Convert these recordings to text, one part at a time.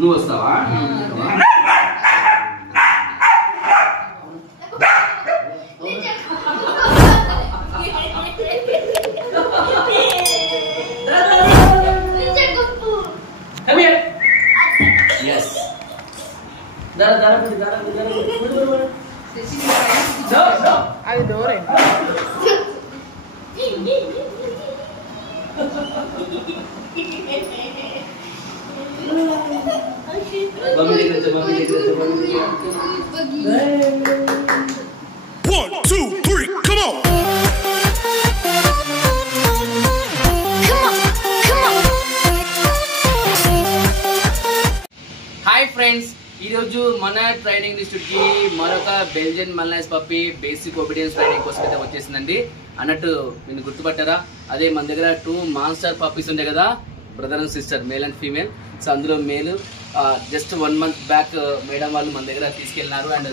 నువ్వు వస్తావా? అది డోరే One, two, three, come on! Hi friends, ఈరోజు మన ట్రైనింగ్ ఇన్స్టిట్యూట్ కి మరొక బెల్జియన్ మల్నైస్ పప్పి బేసిక్ ఒబీడియన్స్ ట్రైనింగ్ కోసం అయితే వచ్చేసిందండి. అన్నట్టు మీరు గుర్తుపట్టారా? అదే మన దగ్గర 2 మాన్స్టర్ పప్పీస్ ఉండే కదా, brother and sister, male and female. So అందులో male just 1 month back madam వాళ్ళు మన దగ్గర తీసుకెళ్ళినారు అండ్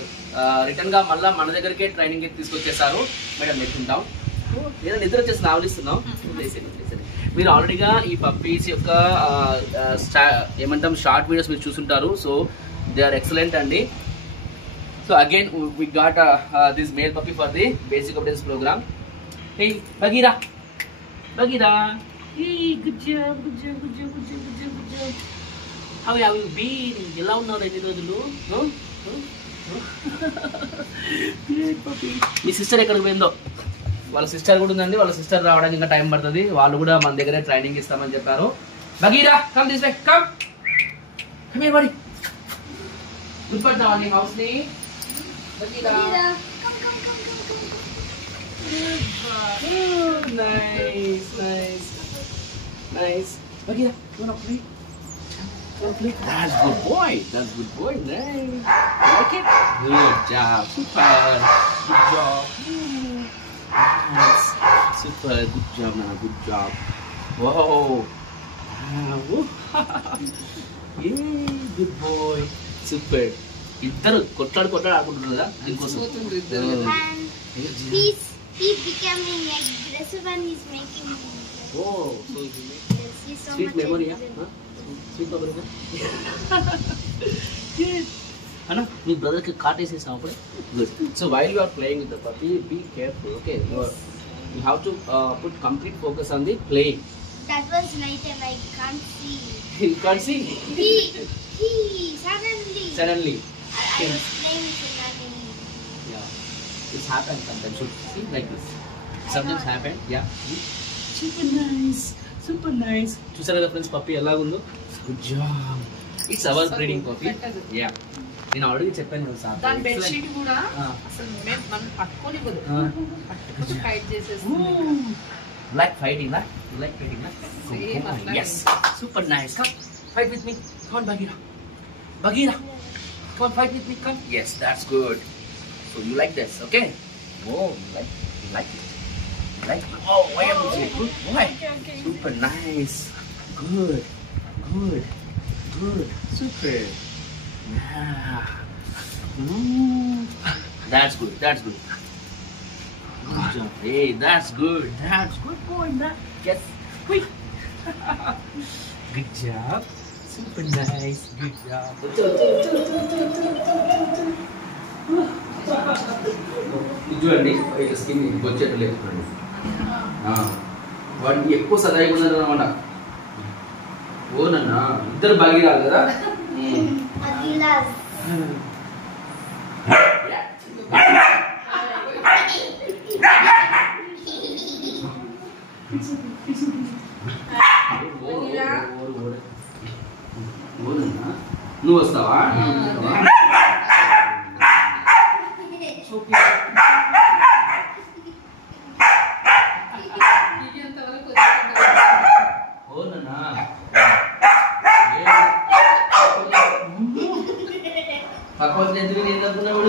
రిటర్న్ గా మళ్ళీ మన దగ్గరికే ట్రైనింగ్ తీసుకొచ్చేసారు. మేడం ఎత్తుంటాం లేదా నిద్ర వచ్చేసి ఆవలిస్తున్నాం. మీరు ఆల్రెడీగా ఈ పప్పీస్ యొక్క ఏమంటాం షార్ట్ వీడియోస్ మీరు చూసుంటారు. సో దే ఆర్ ఎక్సలెంట్ అండి. So again we got this male puppy for the basic obedience programme. Hey Bagheera, Bagheera, hey good job, good job, good job, good job, good job, good job. How have you been? ఎలా ఉన్నారు ఎన్ని రోజులు? మీ sister ఎక్కడికి పోయిందో? వాళ్ళ sister కూడా ఉందండి. వాళ్ళ సిస్టర్ రావడానికి ఇంకా టైం పడుతుంది. వాళ్ళు కూడా మన దగ్గరే ట్రైనింగ్ ఇస్తామని చెప్పారు. Bagheera come this way, come come here buddy. గుర్తుపట్టావా నీ హౌస్ ని? Bagheera nice nice nice. Bagheera you want play? That's good boy. That's good boy. Nice. Like it? Good job. Super. Good job. Nice. Super. Good job, man. Good job. Whoa. Yay. Good boy. Super. ఇద్దరు కొట్లాడు ఆడుకుంటున్నారు కదా దీనికోసం. He's becoming aggressive and he's making. Oh, so He's so sweet much memory, huh? Sweet memory. Anna, me brother కి cot వేసేసాం అప్పుడే. Good. So while you are playing with the puppy, be careful, okay? You have to put complete focus on the playing. That was night and I can't see. You can't see? He suddenly. I was playing suddenly. Yeah. It's happened sometimes. So see like this. Sometimes happen. Yeah. Super nice. Super nice. చూసారా కదా friends పప్పి ఎలా ఉందో? Good job. It's our breeding puppy. Yeah. నేను already చెప్పాను కదా sir. దాని bed sheet కూడా అసలు మనం పట్టుకొని ఫైట్ చేసేస్తుంది. Like fighting, right? You like fighting, right? Yes. Super nice. Come, fight with me. Come on, Bagheera. Bagheera. Come on, fight with me. Come. Yes, that's good. So you like this, okay? Oh, you like it. You like it. Oh, why am I saying good? Why? Okay. Super nice. Good. Super. Yeah. That's good. Good job. Hey, that's good. Boy. Yes. Quick. Good job. Super nice. Good job. ఇది చూడండి, skin వచ్చేట్టు లేదు. వాడికి ఎక్కువ సదాయి ఉందన్నమాట. ఓ నన్న ఇద్దరు బాగా రాదు కదా. నువ్వు వస్తావా? పక్క ఎందుకు నేను అనుకున్నాడు.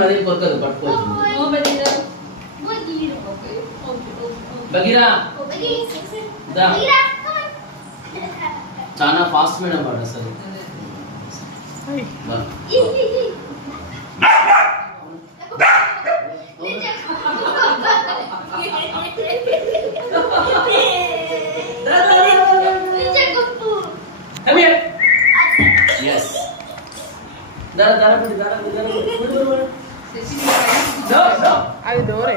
మరి కొరకదు పట్టుకోవచ్చు. బగీరా చాలా ఫాస్ట్ మేడం వాడు అసలు. అది దూరం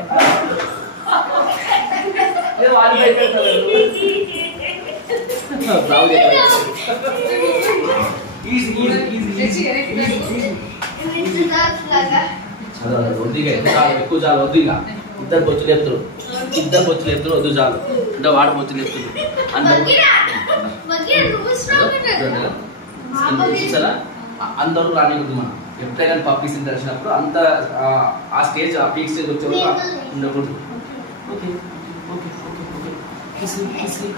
ఎక్కువ చాలు వద్దు. ఇక ఇద్దరు బొచ్చులు ఎత్తురు వద్దు చాలు. అంటే వాడు బొచ్చులు ఎత్తురు అందరూ రానివ్వద్దు. మనం ఎప్పుడైనా పప్పీస్ తెలిసినప్పుడు అంత ఆ స్టేజ్ ఆ పీక్ స్టేజ్ వచ్చే వరకు ఉండకూడదు. ఓకే ఓకే ఓకే ఓకే కిస్లీ కిస్లీ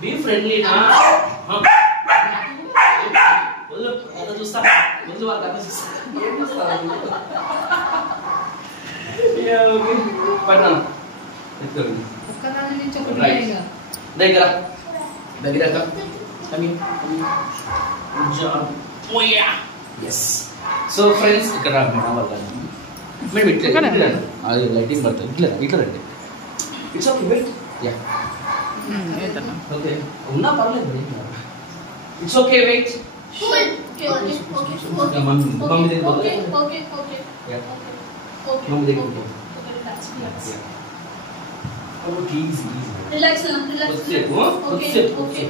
బీ ఫ్రెండ్లీ నా చూస్తా ముందు వాళ్ళ కథ చూస్తా ఏం చూస్తా పట్టాను దగ్గర దగ్గర సో ఫ్రెండ్స్ ఇక్కడ మేడం ఇట్లా అది లైటింగ్ పడుతుంది ఇట్లా ఇట్లా రండి. It's okay wait yeah okay ఉన్నా పర్లేదు. ఇట్స్ ఓకే వెయిట్ మమ్మీ దగ్గర మమ్మీ దగ్గర ఓకే ఈజీ రిలాక్స్ కొద్దిసేపు ఓకే ఓకే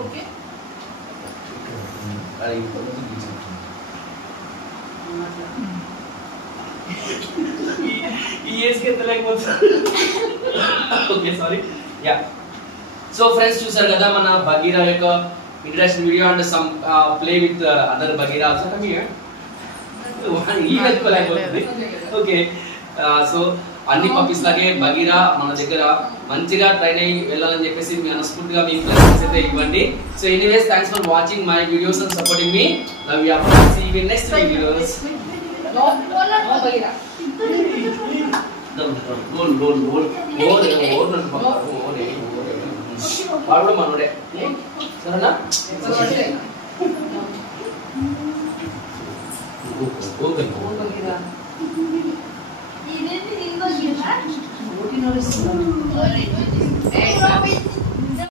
ఓకే అది ఈ ఏజ్కి ఎంత లేకపోతుంది. Okay sorry yeah. So friends చూసారు కదా మన బగీరా యొక్క introduction video and some play with other Bagheera also come here. ఈ వెతుకోలేకపోతుంది. ఓకే సో అన్ని పప్పీస్ లాగే బగీరా మన దగ్గర మంచిగా ట్రైన్ అయ్యి వెళ్ళాలని చెప్పేసి మీ మనస్ఫూర్తిగా మీ ప్లాన్స్ అయితే ఇవ్వండి. So anyways thanks for watching my videos and supporting మీ. Love you. See you in next videos. వాడు మనోడే సరేనా. ఇదేంటి